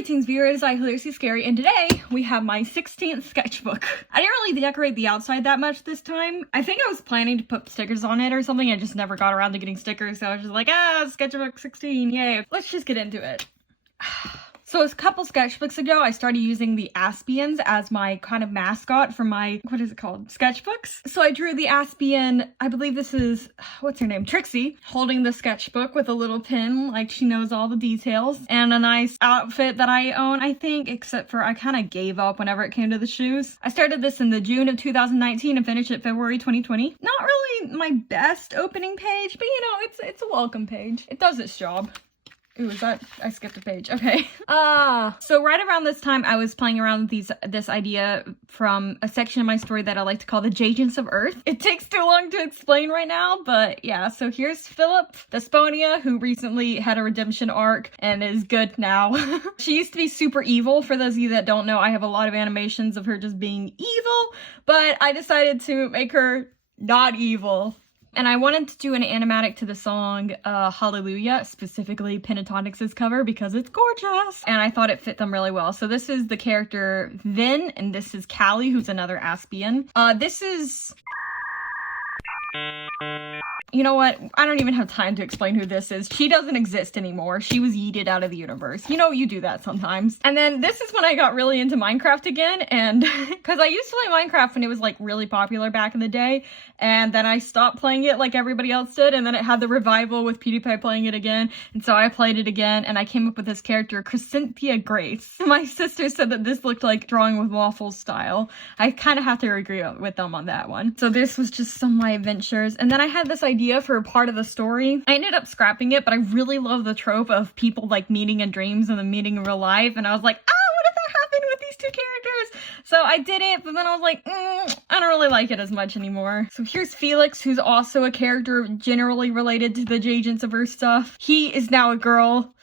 Greetings viewers, I Hilariously Scary, and today we have my 16th sketchbook. I didn't really decorate the outside that much this time. I think I was planning to put stickers on it or something. I just never got around to getting stickers, so I was just like, sketchbook 16, yay. Let's just get into it. So a couple sketchbooks ago, I started using the Aspians as my kind of mascot for my, what is it called? Sketchbooks. So I drew the Aspian, I believe this is, what's her name? Trixie, holding the sketchbook with a little pin, like she knows all the details, and a nice outfit that I own, I think, except for I kind of gave up whenever it came to the shoes. I started this in the June of 2019 and finished it February 2020. Not really my best opening page, but you know, it's a welcome page. It does its job. Ooh, is that? I skipped a page. Okay. So right around this time, I was playing around with this idea from a section of my story that I like to call the Agents of Earth. It takes too long to explain right now, but yeah. So here's Philip, Desponia, who recently had a redemption arc and is good now. She used to be super evil. For those of you that don't know, I have a lot of animations of her just being evil, but I decided to make her not evil. And I wanted to do an animatic to the song Hallelujah, specifically Pentatonics' cover, because it's gorgeous. And I thought it fit them really well. So this is the character Vin, and this is Callie, who's another Aspian. This is... You know what? I don't even have time to explain who this is. She doesn't exist anymore. She was yeeted out of the universe. You know, you do that sometimes. And then this is when I got really into Minecraft again, and because I used to play Minecraft when it was like really popular back in the day, and then I stopped playing it like everybody else did, and then it had the revival with PewDiePie playing it again, and so I played it again, and I came up with this character, Cynthia Grace. My sister said that this looked like drawing with waffles style. I kind of have to agree with them on that one. So this was just some of my adventures, and then I had this idea for a part of the story. I ended up scrapping it, but I really love the trope of people like meeting in dreams and then meeting in real life, and I was like, what if that happened with these two characters? So I did it, but then I was like, I don't really like it as much anymore. So here's Felix, who's also a character generally related to the Agents of Earth stuff. He is now a girl.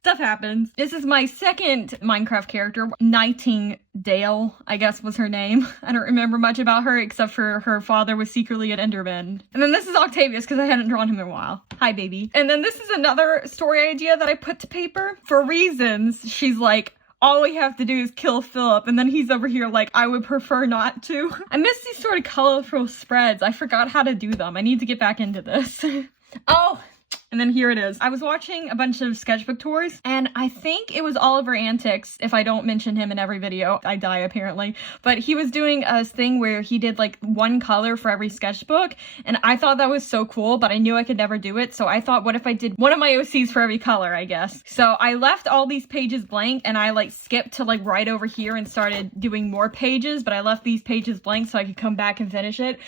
Stuff happens. This is my second Minecraft character, Nightingale, I guess was her name. I don't remember much about her except for her father was secretly an Enderman. And then this is Octavius, because I hadn't drawn him in a while. Hi, baby. And then this is another story idea that I put to paper. For reasons, she's like, all we have to do is kill Philip, and then he's over here like, I would prefer not to. I miss these sort of colorful spreads. I forgot how to do them. I need to get back into this. Oh! And then here it is. I was watching a bunch of sketchbook tours, and I think it was Oliver Antics. If I don't mention him in every video, I die apparently. But he was doing a thing where he did like one color for every sketchbook, and I thought that was so cool, but I knew I could never do it. So I thought, what if I did one of my OCs for every color, I guess. So I left all these pages blank, and I like skipped to like right over here and started doing more pages, but I left these pages blank so I could come back and finish it.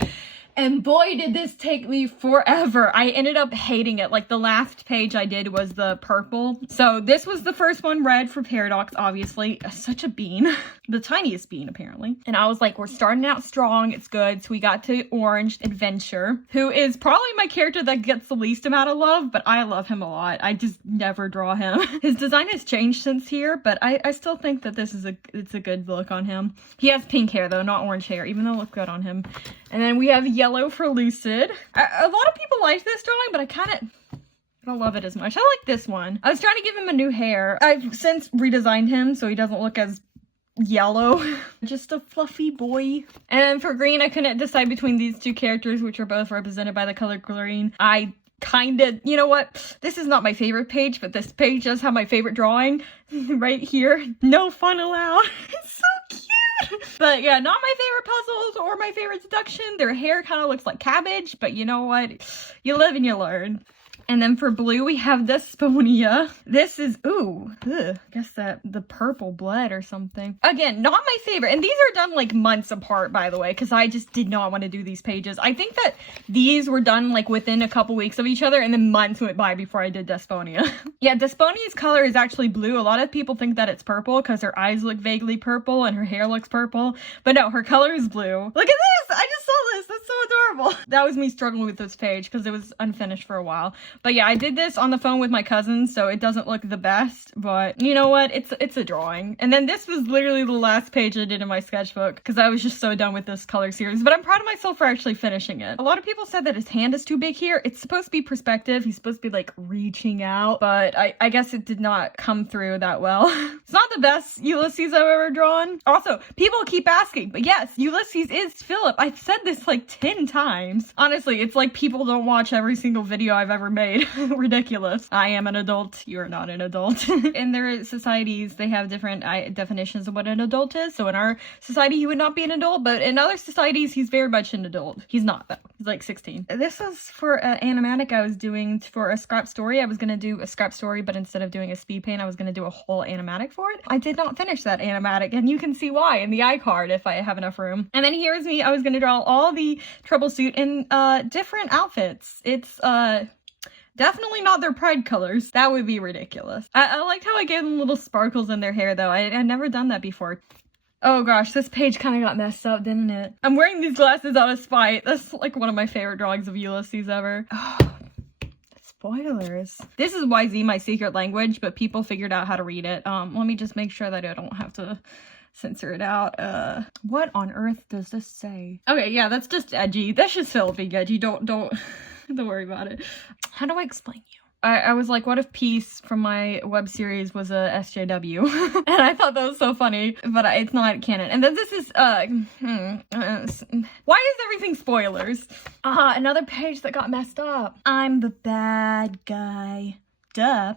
And boy, did this take me forever. I ended up hating it. Like, the last page I did was the purple. So this was the first one, red for Paradox, obviously. Such a bean. The tiniest bean, apparently. And I was like, we're starting out strong. It's good. So we got to Orange Adventure, who is probably my character that gets the least amount of love, but I love him a lot. I just never draw him. His design has changed since here, but I still think that this is it's a good look on him. He has pink hair, though, not orange hair, even though it looks good on him. And then we have yellow for Lucid. A lot of people like this drawing, but I don't love it as much. I like this one. I was trying to give him a new hair. I've since redesigned him so he doesn't look as yellow. Just a fluffy boy. And for green, I couldn't decide between these two characters, which are both represented by the color green. I kind of, you know what? This is not my favorite page, but this page does have my favorite drawing right here. No fun allowed. It's so cute. But yeah, not my favorite puzzles or my favorite deduction. Their hair kind of looks like cabbage, but you know what? You live and you learn. And then for blue, we have Desponia. This is, I guess the purple blood or something. Again, not my favorite. And these are done like months apart, by the way, because I just did not want to do these pages. I think that these were done like within a couple weeks of each other, and then months went by before I did Desponia. Yeah, Desponia's color is actually blue. A lot of people think that it's purple because her eyes look vaguely purple and her hair looks purple. But no, her color is blue. Look at this! I just saw this! That's so adorable. That was me struggling with this page because it was unfinished for a while. But yeah, I did this on the phone with my cousin, so it doesn't look the best, but you know what? It's a drawing. And then this was literally the last page I did in my sketchbook because I was just so done with this color series, but I'm proud of myself for actually finishing it. A lot of people said that his hand is too big here. It's supposed to be perspective. He's supposed to be like reaching out, but I guess it did not come through that well. It's not the best Ulysses I've ever drawn. Also, people keep asking, but yes, Ulysses is Philip. I've said this like 10 times. Honestly, it's like people don't watch every single video I've ever made. Ridiculous. I am an adult. You're not an adult. In their societies, they have different definitions of what an adult is. So in our society, he would not be an adult, but in other societies, he's very much an adult. He's not, though. He's like 16. This was for an animatic I was doing for a scrap story. I was going to do a scrap story, but instead of doing a speed paint, I was going to do a whole animatic for it. I did not finish that animatic, and you can see why in the iCard if I have enough room. And then here's me. I was going to draw all the troubleshoot in different outfits. It's definitely not their pride colors. That would be ridiculous. I liked how I gave them little sparkles in their hair, though. I'd never done that before. Oh gosh, this page kind of got messed up, didn't it? I'm wearing these glasses out of spite. That's like one of my favorite drawings of Ulysses ever. Oh, spoilers. This is YZ, my secret language, but people figured out how to read it. Let me just make sure that I don't have to censor it out. What on earth does this say? Okay, yeah, that's just edgy. That's just Philip being edgy. Don't worry about it. How do I explain you? I was like, what if Peace from my web series was a SJW? And I thought that was so funny, but it's not canon. And then this is, why is everything spoilers? Another page that got messed up. I'm the bad guy. Duh.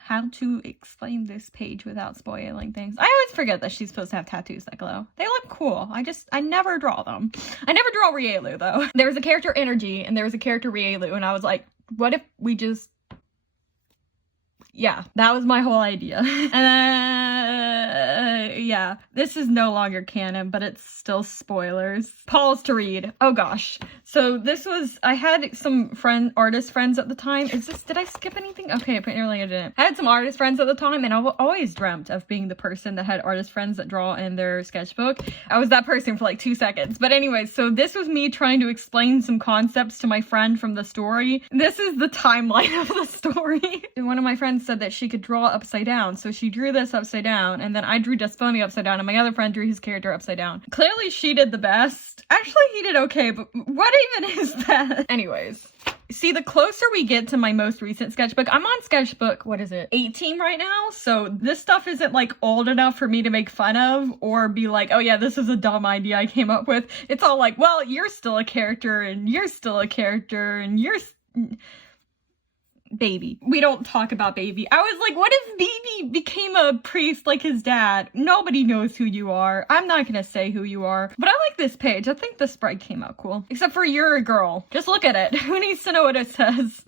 How to explain this page without spoiling things. I always forget that she's supposed to have tattoos that glow. They look cool. I never draw them. I never draw Rielu though. There was a character Energy and there was a character Rielu, and I was like, what if we just... Yeah, that was my whole idea. And yeah, this is no longer canon, but it's still spoilers. Pause to read. Oh gosh. So this was, I had some artist friends at the time. Did I skip anything? Okay, apparently I didn't. I had some artist friends at the time, and I always dreamt of being the person that had artist friends that draw in their sketchbook. I was that person for like 2 seconds. But anyways, so this was me trying to explain some concepts to my friend from the story. This is the timeline of the story. And one of my friends said that she could draw upside down, so she drew this upside down, and then I drew Desponia upside down, and my other friend drew his character upside down. Clearly she did the best. Actually, he did okay, but what even is that? Anyways, see, the closer we get to my most recent sketchbook, I'm on sketchbook, what is it, 18 right now? So this stuff isn't like old enough for me to make fun of or be like, oh yeah, this is a dumb idea I came up with. It's all like, well, you're still a character, and you're still a character, and you're... Baby. We don't talk about Baby. I was like, what if Baby became a priest like his dad? Nobody knows who you are. I'm not gonna say who you are. But I like this page. I think the sprite came out cool. Except for you're a girl. Just look at it. Who needs to know what it says?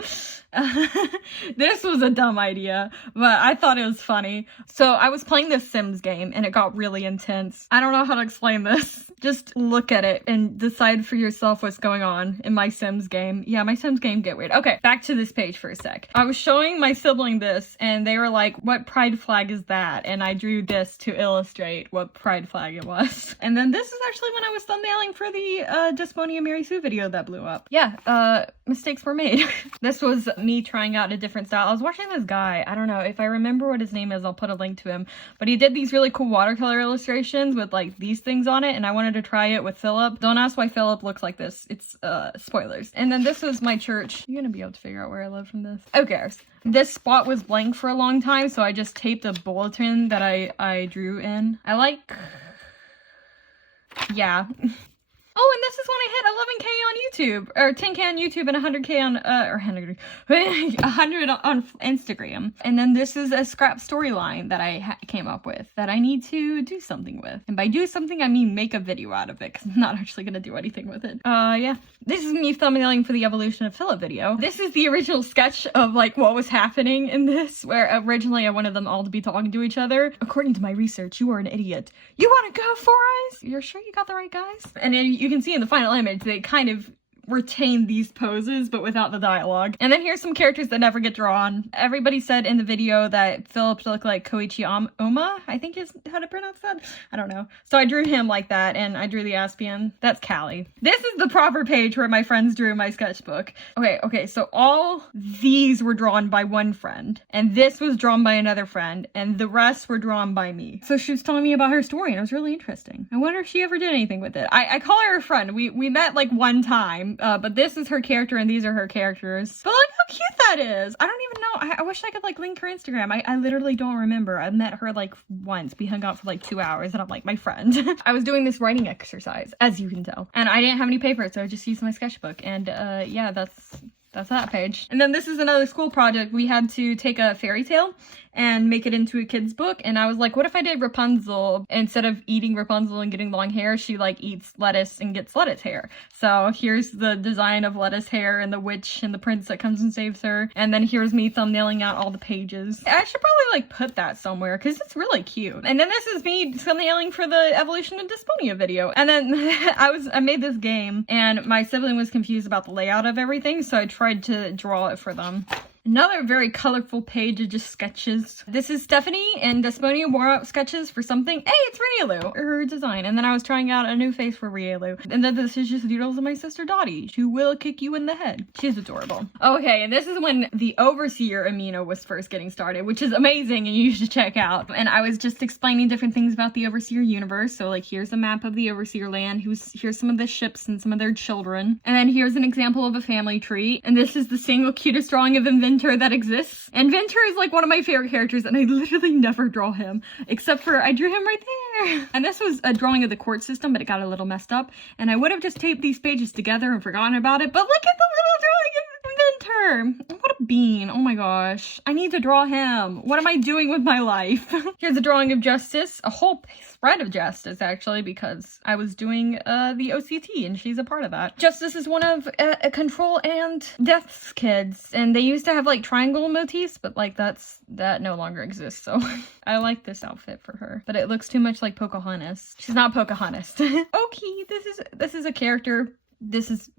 This was a dumb idea, but I thought it was funny. So I was playing this Sims game and it got really intense. I don't know how to explain this. Just look at it and decide for yourself what's going on in my Sims game. Yeah, my Sims game get weird. Okay, back to this page for a sec. I was showing my sibling this and they were like, what pride flag is that? And I drew this to illustrate what pride flag it was. And then this is actually when I was thumbnailing for the Desponia Mary Sue video that blew up. Yeah, mistakes were made. This was me trying out a different style. I was watching this guy, I don't know, if I remember what his name is, I'll put a link to him, but he did these really cool watercolor illustrations with like these things on it, and I wanted to try it with Philip. Don't ask why Philip looks like this. It's spoilers. And then this was my church. You're gonna be able to figure out where I live from this. Who cares? This spot was blank for a long time, so I just taped a bulletin that I drew in. I like... Yeah. Oh, and this is when I hit 11K on YouTube, or 10K on YouTube and 100K on, or 100 on Instagram. And then this is a scrap storyline that I came up with that I need to do something with. And by do something, I mean make a video out of it, because I'm not actually going to do anything with it. Yeah. This is me thumbnailing for the Evolution of Philip video. This is the original sketch of, like, what was happening in this, where originally I wanted them all to be talking to each other. According to my research, you are an idiot. You want to go for us? You're sure you got the right guys? And then you can see in the final image, they kind of retain these poses, but without the dialogue. And then here's some characters that never get drawn. Everybody said in the video that Philip looked like Koichi Oma, I think is how to pronounce that. I don't know. So I drew him like that, and I drew the Aspian. That's Callie. This is the proper page where my friends drew my sketchbook. Okay, so all these were drawn by one friend, and this was drawn by another friend, and the rest were drawn by me. So she was telling me about her story, and it was really interesting. I wonder if she ever did anything with it. I call her a friend. We met like one time, but this is her character, and these are her characters. But look how cute that is. I don't even know. I wish I could like link her Instagram. I literally don't remember. I met her like once. We hung out for like 2 hours, and I'm like, my friend. I was doing this writing exercise, as you can tell, and I didn't have any paper, so I just used my sketchbook. And yeah, that's that page. And then this is another school project. We had to take a fairy tale and make it into a kid's book, and I was like, what if I did Rapunzel? Instead of eating Rapunzel and getting long hair, she like eats lettuce and gets lettuce hair. So here's the design of lettuce hair and the witch and the prince that comes and saves her, and then here's me thumbnailing out all the pages. I should probably like put that somewhere because it's really cute. And then this is me thumbnailing for the Evolution of Dysphonia video. And then I made this game, and my sibling was confused about the layout of everything, so I tried to draw it for them. Another very colorful page of just sketches. This is Stephanie, and Dysphonia wore out sketches for something. Hey, it's Rielu, her design. And then I was trying out a new face for Rielu. And then this is just doodles of my sister Dottie. She will kick you in the head. She's adorable. Okay, and this is when the Overseer Amino was first getting started, which is amazing and you should check out. And I was just explaining different things about the Overseer universe. So like, here's a map of the Overseer land. Here's some of the ships and some of their children. And then here's an example of a family tree. And this is the single cutest drawing of Inventor that exists. And Ventor is like one of my favorite characters, and I literally never draw him, except for I drew him right there. And this was a drawing of the court system, but it got a little messed up, and I would have just taped these pages together and forgotten about it, but look at the little drawing of Inventor. What a bean. Oh my gosh. I need to draw him. What am I doing with my life? Here's a drawing of Justice, a whole spread of Justice actually, because I was doing the OCT and she's a part of that. Justice is one of Control and Death's kids, and they used to have like triangle motifs, but like that no longer exists, so I like this outfit for her, but it looks too much like Pocahontas. She's not Pocahontas. Okay, this is a character. This is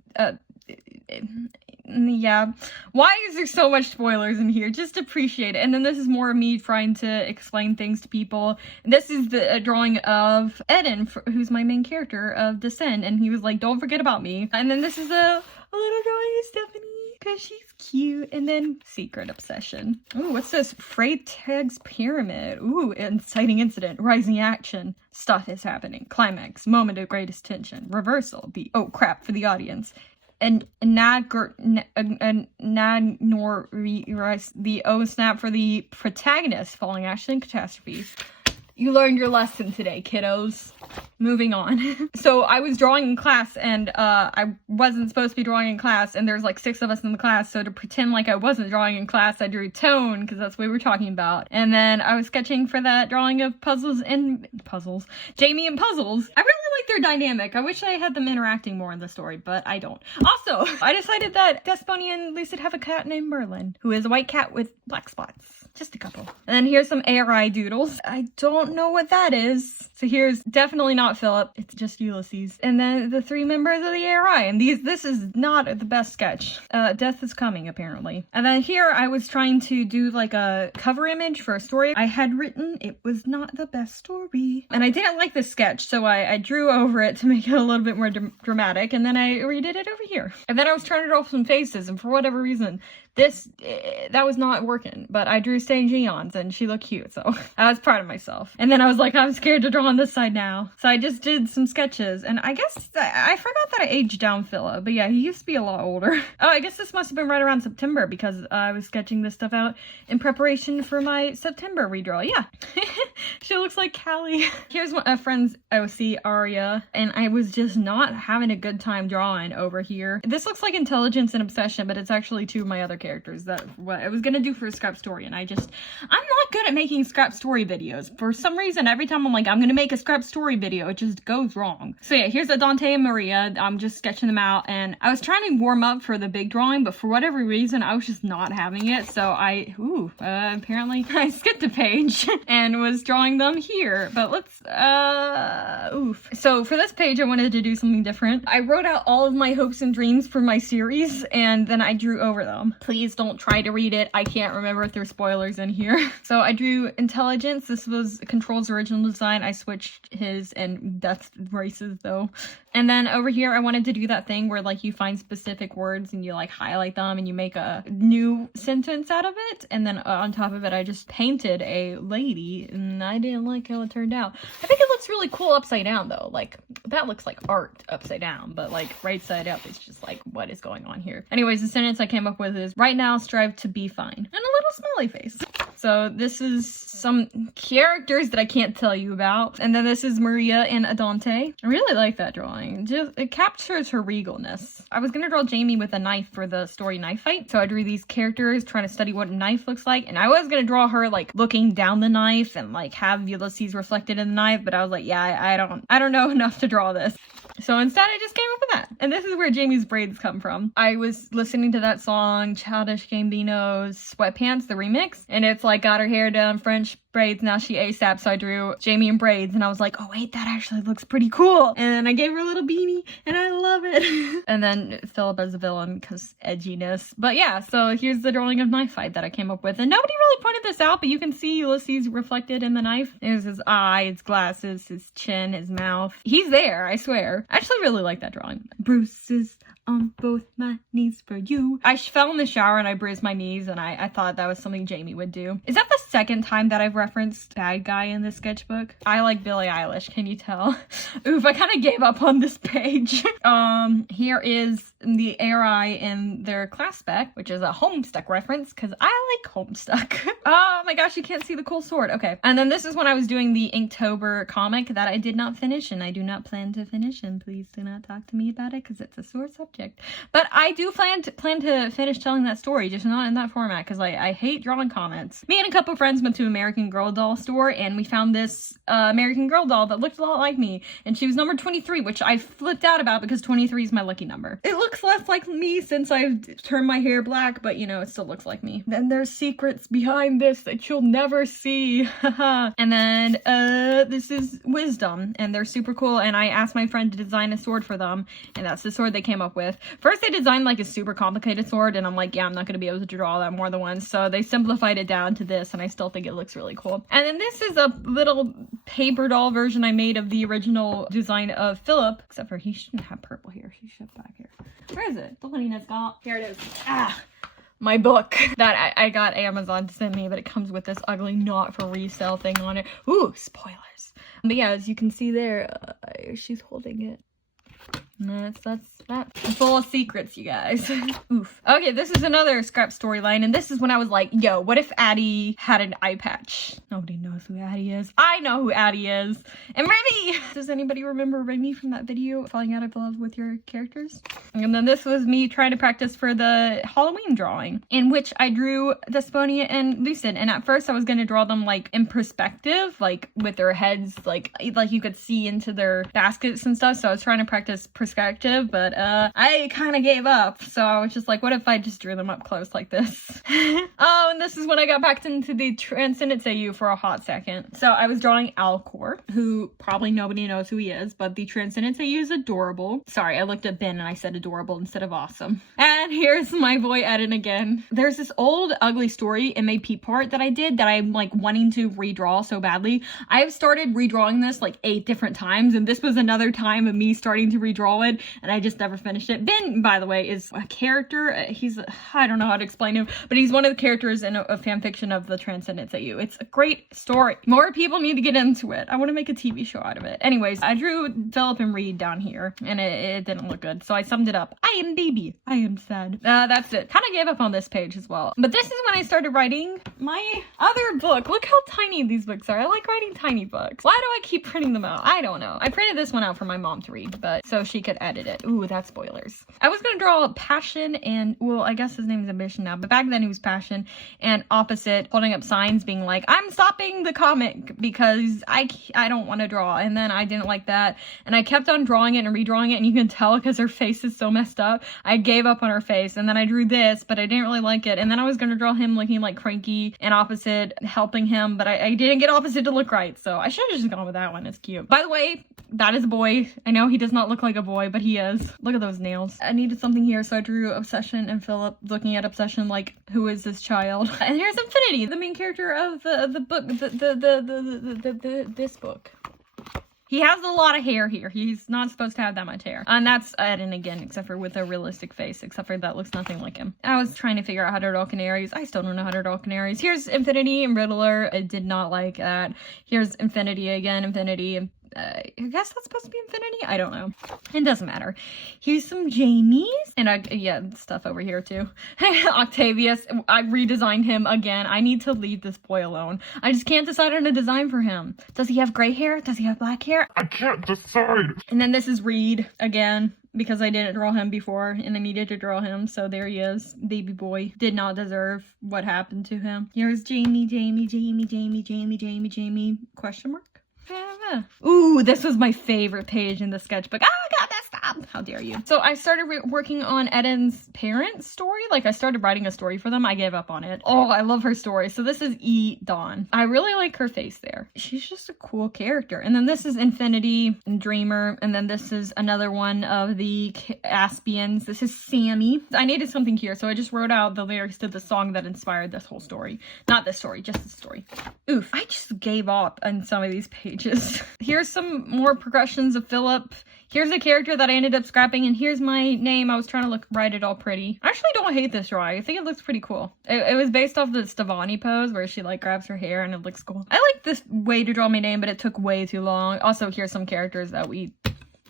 yeah. Why is there so much spoilers in here? Just appreciate it. And then this is more of me trying to explain things to people. And this is a drawing of Eden, who's my main character of Descent, and he was like, don't forget about me. And then this is a little drawing of Stephanie, because she's cute. And then Secret Obsession. Ooh, what's this? Freytag's Pyramid. Ooh, inciting incident. Rising action. Stuff is happening. Climax. Moment of greatest tension. Reversal. The oh crap for the audience. And the O snap for the protagonist. Falling action and catastrophes. You learned your lesson today, kiddos. Moving on. So I was drawing in class, and I wasn't supposed to be drawing in class, and there's like 6 of us in the class, so to pretend like I wasn't drawing in class, I drew Tone, because that's what we were talking about. And then I was sketching for that drawing of Jamie and Puzzles. I really like their dynamic. I wish I had them interacting more in the story, but I don't. Also, I decided that Desponia and Lucid have a cat named Merlin, who is a white cat with black spots. Just a couple. And then here's some ARI doodles. I don't know what that is. So here's definitely not Philip. It's just Ulysses. And then the 3 members of the ARI. And this is not the best sketch. Death is coming, apparently. And then here I was trying to do like a cover image for a story I had written. It was not the best story. And I didn't like this sketch, so I drew over it to make it a little bit more dramatic. And then I redid it over here. And then I was trying to draw some faces, and for whatever reason, that was not working, but I drew Stang Geons and she looked cute, so I was proud of myself. And then I was like, I'm scared to draw on this side now. So I just did some sketches, and I guess I forgot that I aged down Philip, but yeah, he used to be a lot older. Oh, I guess this must have been right around September, because I was sketching this stuff out in preparation for my September redraw. Yeah. She looks like Callie. Here's a friend's OC, Aria, and I was just not having a good time drawing over here. This looks like Intelligence and Obsession, but it's actually 2 of my other characters that what I was gonna do for a scrap story, and I'm not good at making scrap story videos. For some reason, every time I'm like, I'm gonna make a scrap story video, it just goes wrong. So yeah, here's Dante and Maria. I'm just sketching them out, and I was trying to warm up for the big drawing, but for whatever reason, I was just not having it. So apparently I skipped a page and was drawing them here. But let's, So for this page, I wanted to do something different. I wrote out all of my hopes and dreams for my series, and then I drew over them. Please don't try to read it. I can't remember if there's spoilers in here. So I drew intelligence. This was Control's original design. I switched his, and that's races though. And then over here, I wanted to do that thing where like you find specific words and you like highlight them and you make a new sentence out of it. And then on top of it, I just painted a lady, and I didn't like how it turned out. I think it looks really cool upside down though. Like that looks like art upside down, but like right side up, it's just like, what is going on here? Anyways, the sentence I came up with is, right now strive to be fine. And a little smiley face. So this is some characters that I can't tell you about. And then this is Maria and Adante. I really like that drawing. It captures her regalness. I was gonna draw Jamie with a knife for the story knife fight. So I drew these characters trying to study what a knife looks like. And I was gonna draw her like looking down the knife and like have Ulysses reflected in the knife. But I was like, yeah, I don't know enough to draw this. So instead I just came up with that. And this is where Jamie's braids come from. I was listening to that song, Childish Gambino's Sweatpants, the remix. And it's like, got her hair done, French braids, now she ASAP. So I drew Jamie in braids, and I was like, oh wait, that actually looks pretty cool. And then I gave her a little beanie, and I love it. And then Philip as a villain, because edginess. But yeah, so here's the drawing of knife fight that I came up with. And nobody really pointed this out, but you can see Ulysses reflected in the knife. There's his eye, his glasses, his chin, his mouth. He's there, I swear. I actually really like that drawing. Bruises on both my knees for you. I fell in the shower and I bruised my knees, and I thought that was something Jamie would do. Is that the second time that I've referenced bad guy in this sketchbook? I like Billie Eilish, can you tell? Oof, I kind of gave up on this page. Here is the ARI in their class spec, which is a Homestuck reference, because I like Homestuck. Oh my gosh, you can't see the cool sword. Okay. And then this is when I was doing the Inktober comic that I did not finish, and I do not plan to finish, and please do not talk to me about it, because it's a sore subject. But I do plan to finish telling that story, just not in that format, because I hate drawing comments. Me and a couple friends went to American Girl doll store, and we found this American Girl doll that looked a lot like me, and she was number 23, which I flipped out about because 23 is my lucky number. It looks less like me since I've turned my hair black, but you know, it still looks like me. Then there's secrets behind this that you'll never see. And then this is Wisdom, and they're super cool, and I asked my friend to design a sword for them, and that's the sword they came up with. First they designed like a super complicated sword, and I'm like, yeah, I'm not gonna be able to draw that more than once, so they simplified it down to this, and I still think it looks really cool. And then this is a little paper doll version I made of the original design of Philip, except for he shouldn't have purple here. He should have back here. Where is it? The one Nina's got. Here it is. My book that I got Amazon to send me, but it comes with this ugly not for resale thing on it. Ooh, spoilers. But yeah, as you can see there, she's holding it. And that's full of secrets, you guys. Oof. Okay, this is another scrap storyline, and this is when I was like, yo, what if Addie had an eye patch? Nobody knows who Addie is. I know who Addie is. And Remy! Does anybody remember Remy from that video, falling out of love with your characters? And then this was me trying to practice for the Halloween drawing, in which I drew Desponia and Lucid. And at first I was gonna draw them like in perspective, like with their heads, like you could see into their baskets and stuff. So I was trying to practice perspective, but I kind of gave up. So I was just like, what if I just drew them up close like this? Oh, and this is when I got back into the Transcendence AU for a hot second. So I was drawing Alcor, who probably nobody knows who he is, but the Transcendence AU is adorable. Sorry, I looked at Ben and I said adorable instead of awesome. And here's my boy Eden again. There's this old ugly story MAP part that I did that I'm like wanting to redraw so badly. I've started redrawing this like 8 different times, and this was another time of me starting to redraw it, and I just never finished it. Ben, by the way, is a character. He's, I don't know how to explain him, but he's one of the characters in a fan fiction of the Transcendence AU. It's a great story. More people need to get into it. I want to make a TV show out of it. Anyways, I drew Philip and Reed down here, and it didn't look good, so I summed it up. I am baby. I am sad. That's it. Kind of gave up on this page as well. But this is when I started writing my other book. Look how tiny these books are. I like writing tiny books. Why do I keep printing them out? I don't know. I printed this one out for my mom to read, but so she she could edit it. Ooh, that's spoilers. I was gonna draw Passion and, well, I guess his name is Ambition now, but back then he was Passion, and Opposite holding up signs being like, I'm stopping the comic because I don't want to draw. And then I didn't like that, and I kept on drawing it and redrawing it, and you can tell because her face is so messed up. I gave up on her face, and then I drew this, but I didn't really like it. And then I was gonna draw him looking like cranky and Opposite helping him, but I didn't get Opposite to look right, so I should have just gone with that one. It's cute. By the way, that is a boy. I know he does not look like a boy, but he is. Look at those nails. I needed something here, so I drew Obsession and Philip looking at Obsession like, who is this child? And here's Infinity, the main character of the book, this book. He has a lot of hair here. He's not supposed to have that much hair. And that's Eden again, except for with a realistic face, except for that looks nothing like him. I was trying to figure out how to draw canaries. I still don't know how to draw canaries. Here's Infinity and Riddler. I did not like that. Here's Infinity again, Infinity. I guess that's supposed to be Infinity? I don't know. It doesn't matter. Here's some Jamies. And yeah, stuff over here too. Octavius, I redesigned him again. I need to leave this boy alone. I just can't decide on a design for him. Does he have gray hair? Does he have black hair? I can't decide. And then this is Reed again, because I didn't draw him before and I needed to draw him. So there he is. Baby boy. Did not deserve what happened to him. Here's Jamie, question mark? Ooh, this was my favorite page in the sketchbook. Oh god, stop! How dare you? So I started working on Eden's parents' story. Like, I started writing a story for them. I gave up on it. Oh, I love her story. So this is Dawn. I really like her face there. She's just a cool character. And then this is Infinity and Dreamer. And then this is another one of the Aspians. This is Sammy. I needed something here, so I just wrote out the lyrics to the song that inspired this whole story. Not this story, just the story. Oof, I just gave up on some of these pages. Here's some more progressions of Philip. Here's a character that I ended up scrapping, and here's my name. I was trying to write it all pretty. I actually don't hate this drawing. I think it looks pretty cool. It was based off the Stevani pose where she like grabs her hair and it looks cool. I like this way to draw my name, but it took way too long. Also, here's some characters that we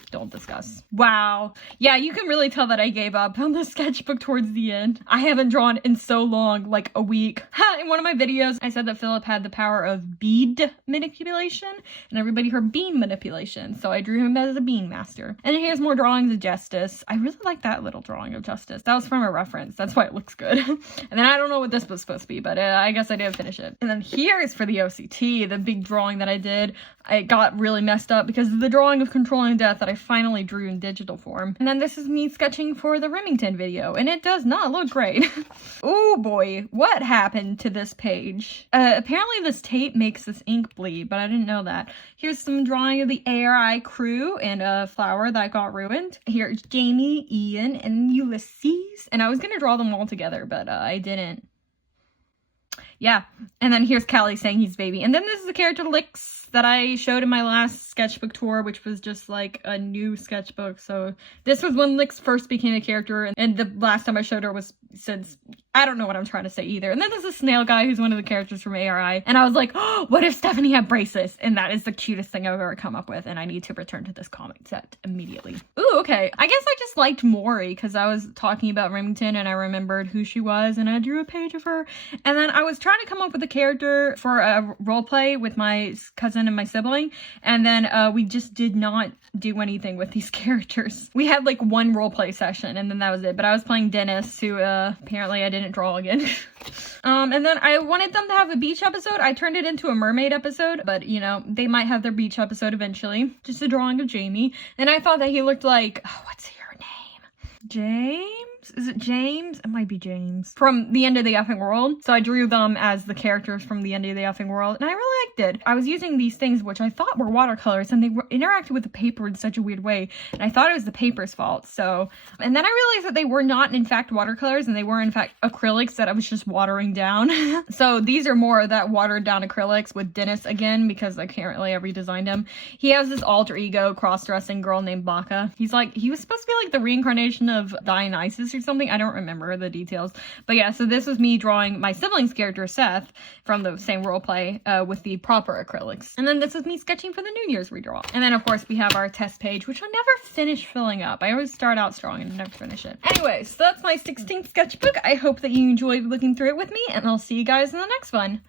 don't discuss. Wow. Yeah, you can really tell that I gave up on the sketchbook towards the end. I haven't drawn in so long, like a week. In one of my videos, I said that Philip had the power of bead manipulation, and everybody heard bean manipulation, so I drew him as a bean master. And here's more drawings of Justice. I really like that little drawing of Justice. That was from a reference. That's why it looks good. And then I don't know what this was supposed to be, but I guess I did finish it. And then here is for the OCT, the big drawing that I did. I got really messed up because of the drawing of Controlling Death that I finally drew in digital form. And then this is me sketching for the Remington video, and it does not look great. Oh boy, what happened to this page? Apparently this tape makes this ink bleed, but I didn't know that. Here's some drawing of the ARI crew and a flower that got ruined. Here's Jamie, Ian, and Ulysses. And I was gonna draw them all together, but I didn't. Yeah, and then here's Callie saying he's baby. And then this is the character Lix that I showed in my last sketchbook tour, which was just like a new sketchbook. So this was when Lix first became a character, and the last time I showed her was since, I don't know what I'm trying to say either. And then there's a snail guy who's one of the characters from ARI, and I was like, oh, what if Stephanie had braces? And that is the cutest thing I've ever come up with, and I need to return to this comic set immediately. Ooh, okay. I guess I just liked Maury because I was talking about Remington and I remembered who she was, and I drew a page of her. And then I was trying to come up with a character for a role play with my cousin and my sibling, and then we just did not do anything with these characters. We had like one role play session, and then that was it. But I was playing Dennis, who apparently I didn't draw again. And then I wanted them to have a beach episode. I turned it into a mermaid episode, but you know, they might have their beach episode eventually. Just a drawing of Jamie. And I thought that he looked like, oh, what's your name? James? Is it James? It might be James. From The End of the Effing World. So I drew them as the characters from The End of the Effing World, and I really liked it. I was using these things, which I thought were watercolors, and they were interacted with the paper in such a weird way, and I thought it was the paper's fault. So, and then I realized that they were not in fact watercolors, and they were in fact acrylics that I was just watering down. So these are more of that watered down acrylics with Dennis again, because apparently I redesigned him. He has this alter ego cross-dressing girl named Baka. He was supposed to be like the reincarnation of Dionysus or something. I don't remember the details, but yeah, so this was me drawing my sibling's character Seth from the same role play with the proper acrylics. And then this is me sketching for the New Year's redraw. And then of course we have our test page, which I never finish filling up. I always start out strong and never finish it. Anyway, so that's my 16th sketchbook. I hope that you enjoyed looking through it with me, and I'll see you guys in the next one.